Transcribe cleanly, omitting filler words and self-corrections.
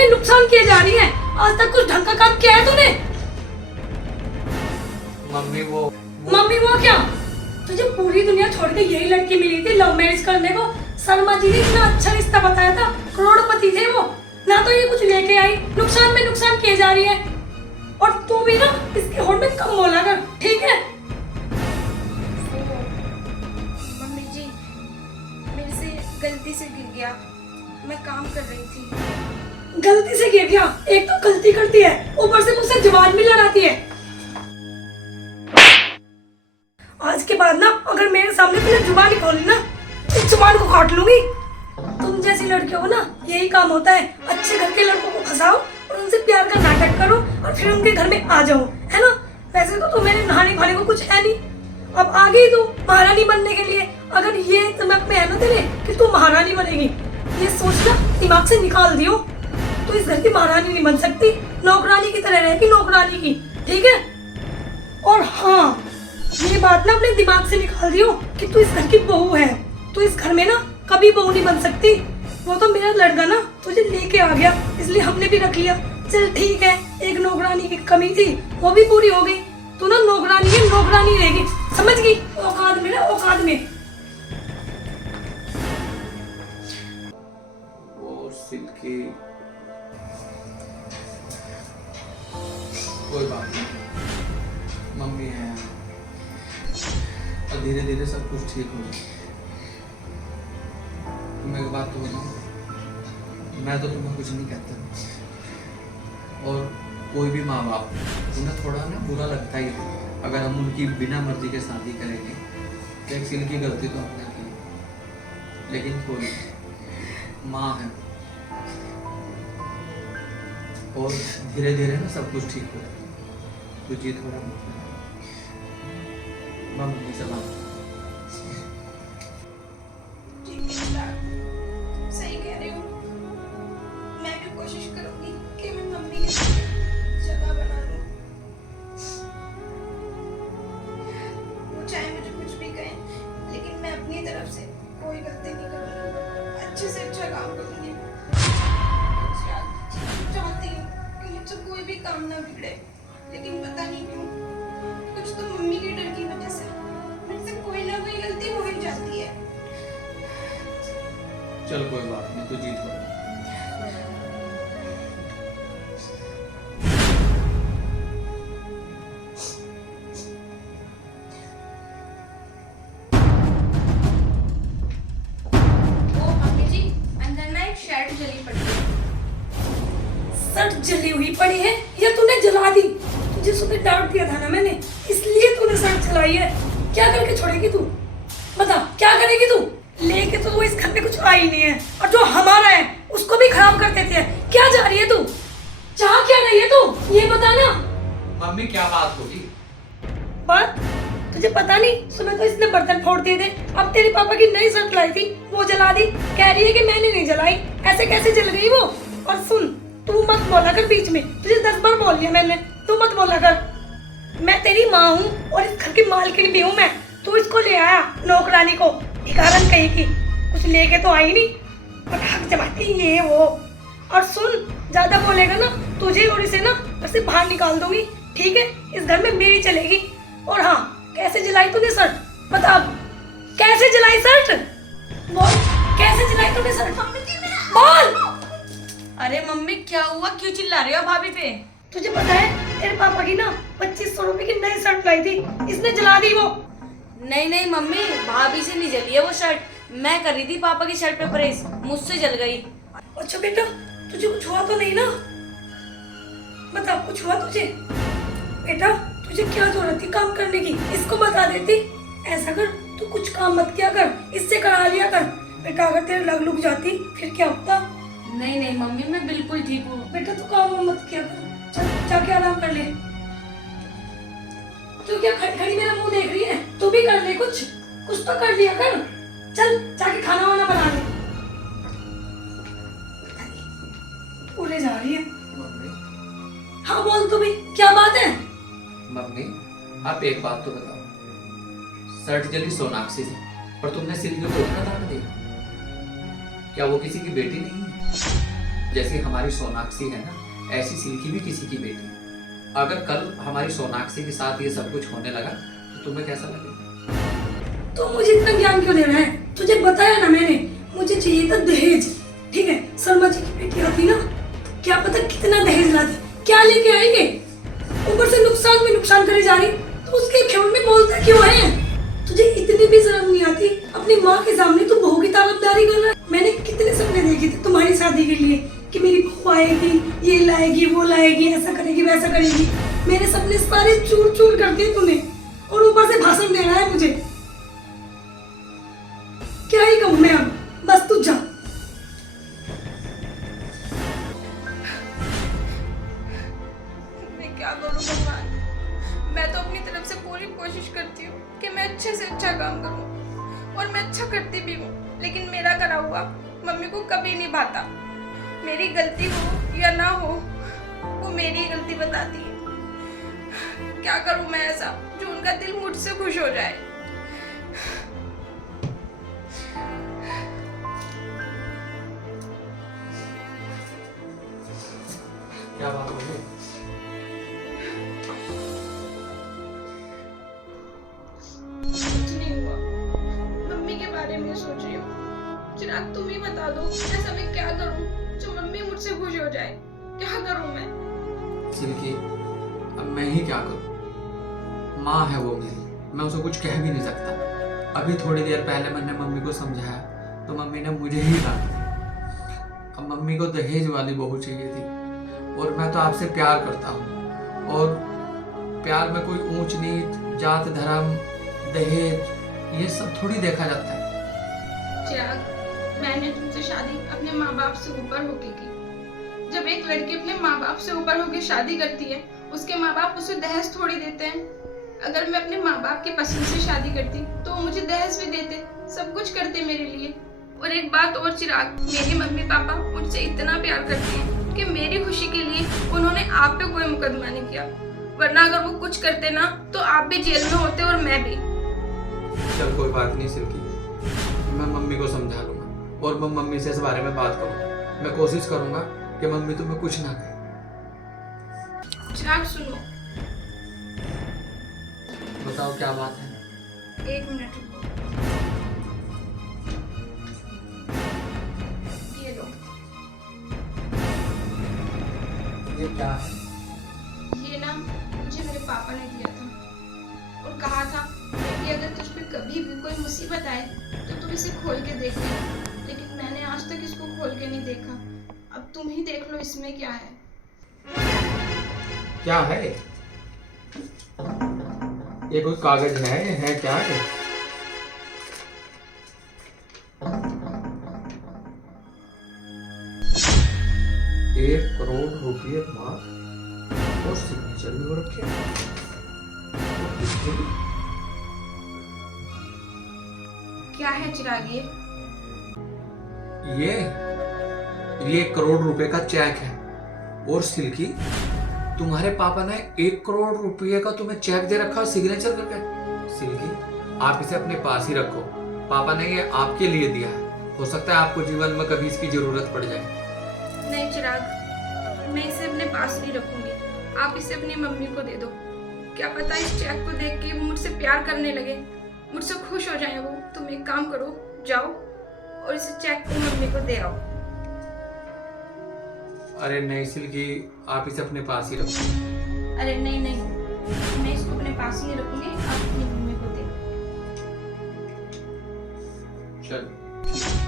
में नुकसान किए जा रही है। आज तक कुछ ढंग का काम किया है तूने? मम्मी वो क्या? तुझे पूरी दुनिया छोड़ के यही लड़की मिली थी लव मैरिज करने को। शर्मा जी ने इतना अच्छा रिश्ता बताया था, करोड़पति थे वो। ना तो ये कुछ लेके आई, नुकसान में नुकसान किए जा रही है। और तू भी ना इसके होड़ में कम बोला कर, ठीक है? मम्मी जी, मेरे से गलती से गिर गया, मैं काम कर रही थी। गलती से गिर गया? एक तो गलती करती है, ऊपर से मुझसे जवान भी लड़ाती है। आज के बाद ना अगर मेरे सामने तुमने जुबान खोली ना, इस जुबान को काट लूंगी। तुम जैसी लड़कियों को ना यही काम होता है, अच्छे घर के लड़कों को फंसाओ और उनसे प्यार का नाटक करो और फिर उनके घर में आ जाओ, है ना? वैसे तो तुम मेरे नहाने खाने को कुछ है नहीं, अब आ गई तू महारानी बनने के लिए। अगर ये दिमाग में है ना तेरे कि तू महारानी बनेगी, ये सोचना दिमाग से निकाल दियो। तू इस घर की महारानी नहीं बन सकती, नौकरानी की तरह रहेगी, नौकरानी की, ठीक है? और हाँ, ये बात ना अपने दिमाग से निकाल दियो कि तू इस घर की बहू है। तू इस घर में ना कभी बहू नहीं बन सकती। वो तो मेरा लड़का ना तुझे लेके आ गया, इसलिए हमने भी रख लिया। चल ठीक है, एक नौकरानी की कमी थी, वो भी पूरी हो गई। तू ना नौकरानी है, नौकरानी रहेगी, समझ गई? औकात में ना, औकात में। वो सिल्की, कोई बात नहीं, मम्मी है और धीरे धीरे सब कुछ ठीक हो जाए। मैं एक बात तो बताऊँ, मैं तो तुम्हें कुछ नहीं कहता, और कोई भी माँ बाप उन्हें थोड़ा ना बुरा लगता ही है अगर हम उनकी बिना मर्जी के शादी करेंगे। तो एक सिल्की गलती तो हमने की, लेकिन कोई माँ है और धीरे धीरे ना सब कुछ ठीक हो जाएगा। तो जीत हो रहा मम्मी से बात। सही कह रही हूँ, मैं भी कोशिश करूंगी कि मैं मम्मी के लिए जगह बना लूं। वो चाहे मुझे कुछ भी कहें, लेकिन मैं अपनी तरफ से कोई गलती नहीं करूंगी, अच्छे से अच्छा काम करूंगी। चाहती हूँ कि मुझसे कोई भी काम ना बिगड़े, लेकिन पता नहीं क्यों कुछ तो मम्मी के डर की वजह से मेरे से कोई ना कोई गलती हो ही जाती है। चल कोई बात नहीं, तू जीत हो। ओ मम्मी जी, अंदर ना एक शर्ट जली पड़ी है। शर्ट जली हुई पड़ी है या तूने जला दी? तुझे सुबह डांट दिया था ना मैंने, इसलिए तूने शर्ट जलाई है। क्या करके छोड़ेगी तू? बता, क्या करेगी तू? लेके तो वो इस घर में कुछ आई नहीं है, और जो हमारा है उसको भी खराब कर देती है। क्या जा रही है तू? चाह क्या रही है तू? ये बता ना। मम्मी क्या बात होगी? बात तुझे पता नहीं, सुबह तो इसने बर्तन फोड़ दिए थे, अब तेरे पापा की नई शर्ट लाई थी वो जला दी। कह रही है कि मैंने नहीं जलाई। ऐसे कैसे जल गई वो? और सुन, तू मत बोला कर बीच में, तुझे 10 बार बोल लिया मैंने, तू मत बोला कर। मैं तेरी माँ हूँ और इस घर की मालकिन भी हूँ मैं। तू इसको ले आया नौकरानी को, भिखारन कहीं की, कुछ लेके तो आई नहीं और हक जमाती ये वो। और सुन, ज्यादा बोलेगा ना तुझे और इसे ना बस बाहर निकाल दूंगी, ठीक है? इस घर में मेरी चलेगी। और हाँ, कैसे जलाई तूने शर्ट? बता अब, कैसे जलाई शर्ट? बोल, कैसे जलाई तूने शर्ट? बोल। अरे मम्मी क्या हुआ, क्यों चिल्ला रहे हो भाभी पे? तुझे पता है तेरे पापा की ना 2500 रुपए की नई शर्ट लाई थी, इसने जला दी वो। नहीं नहीं मम्मी, भाभी से नहीं जली है वो शर्ट, मैं कर रही थी पापा की शर्ट पे प्रेस, मुझसे जल गई। अच्छा बेटा, तुझे कुछ हुआ तो नहीं ना? बता, कुछ हुआ तुझे? बेटा तुझे क्या जरूरत थी काम करने की, इसको बता देती। ऐसा कर, तू कुछ काम मत किया कर, इससे करा लिया कर। बेटा अगर तेरे लग लुक जाती फिर क्या होता? नहीं नहीं मम्मी, मैं बिल्कुल ठीक हूँ। बेटा तू काम मत किया कर, चल जाके आराम कर ले। तू क्या खड़ी खड़ी मेरा मुंह देख रही है? तू भी कर ले, कुछ कुछ तो कर लिया कर। चल जाके खाना वाना बना ले। उड़े जा रही है। मम्मी, हाँ बोल, तू भी, क्या बात है? मम्मी आप एक बात तो बताओ, शर्ट जली सोनाक्षी से और तुमने सिल्की को इतना दान दिया, क्या वो किसी की बेटी नहीं है? जैसे हमारी सोनाक्षी है ना, ऐसी सिल्की भी किसी की बेटी है। अगर कल हमारी सोनाक्षी के साथ ये सब कुछ होने लगा तो तुम्हें कैसा लगेगा? तो मुझे इतना ज्ञान क्यों दे रहा है? तुझे बताया ना मैंने, मुझे चाहिए था दहेज। ठीक है, शर्मा जी की बेटी आती ना, क्या पता कितना दहेज लाती, क्या लेके आएंगे, ऊपर से नुकसान में नुकसान करे जा रही, तो उसके खेल में बोलता क्यों है? तुझे इतनी भी शर्म नहीं आती? अपनी माँ के सामने तू बहू की ताकतदारी कर रहा है। मैंने कितने सपने देखे थे तुम्हारी शादी के लिए कि मेरी बहू आएगी, ये लाएगी, वो लाएगी, ऐसा करेगी, वैसा करेगी। मेरे सपने सारे चूर चूर कर दिए तूने, और ऊपर से भाषण दे रहा है मुझे। क्या ही कहूँ मैं अब, बस तू जा। मैं क्या करूँ भगवान? मैं तो अपनी तरफ से पूरी कोशिश करती हूँ कि मैं अच्छे से अच्छा काम करूँ, और मैं अच्छा करती भी हूँ, लेकिन मेरा करा हुआ मम्मी को कभी नहीं भाता। मेरी गलती हो या ना हो, वो मेरी गलती बताती है। क्या करूँ मैं ऐसा जो उनका दिल मुझसे खुश हो जाए? क्या बात हो गई? कुछ नहीं हुआ, मम्मी के बारे में सोच रही हूँ। चिराग तुम ही बता दो, ऐसा मैं क्या करूँ जो मम्मी मुझसे खुश हो जाए? क्या करूँ मैं? सिल्की, अब मैं ही क्या करूँ? माँ है वो मेरी, मैं उसे कुछ कह भी नहीं सकता। अभी थोड़ी देर पहले मैंने मम्मी को समझाया तो मम्मी ने मुझे ही डांटा। अब मम्मी को दहेज वाली बहू चाहिए थी, और मैं तो आपसे प्यार करता हूँ, और प्यार में कोई ऊंच नीच, जात, धर्म, दहेज ये सब थोड़ी देखा जाता है। चिराग, मैंने तुमसे शादी अपने माँ बाप से ऊपर होके की। जब एक लड़की अपने माँ बाप से ऊपर होके शादी करती है, उसके माँ बाप उसे दहेज थोड़ी देते हैं। अगर मैं अपने माँ बाप की पसंद से शादी करती तो वो मुझे दहेज भी देते, सब कुछ करते मेरे लिए। और एक बात और चिराग, मेरे मम्मी पापा मुझसे इतना प्यार करते हैं कि मेरी खुशी के लिए उन्होंने आप पे कोई मुकदमा नहीं किया, वरना अगर वो कुछ करते ना तो आप भी जेल में होते और मैं भी। चल कोई बात नहीं सिल्की, मैं मम्मी को समझा लूंगा, और मैं मम्मी से इस बारे में बात करूंगा। मैं कोशिश करूंगा कि मम्मी तुम्हें कुछ ना कहे। चिराग सुनो, बताओ क्या बात है? 1 मिनट रुको। ये लो। ये क्या है? ये ना मुझे मेरे पापा ने दिया था, और कहा था कि अगर तुझ पे कभी भी कोई मुसीबत आए तो तुम इसे खोल के देख लेना। लेकिन मैंने आज तक इसको खोल के नहीं देखा। अब तुम ही देख लो इसमें क्या है। क्या है ये? कोई कागज है? ये है क्या है? ₹1 करोड़ मार और सिग्नेचर भी हो रखे हैं। क्या है चिराग ये? ये ₹1 करोड़ का चेक है। और सिल्की, तुम्हारे पापा ने ₹1 करोड़ का तुम्हें चेक दे रखा और सिग्नेचर करके। सिल्की, आप इसे अपने पास ही रखो, पापा ने ये आपके लिए दिया है। हो सकता है आपको जीवन में कभी इसकी जरूरत पड़ जाए। नहीं चिराग, मैं इसे अपने पास नहीं रखूंगी। आप इसे अपनी मम्मी को दे दो। क्या पता इस चेक को देख के वो मुझसे प्यार करने लगे, मुझसे खुश हो जाए वो। तुम एक काम करो, जाओ और इस चेक को मम्मी को दे आओ। अरे नहीं सिल्की, आप इसे अपने पास ही रखो। अरे नहीं नहीं, मैं इसको अपने पास ही रखूंगी। आप अपनी मम्मी को दे। चल ठीक है।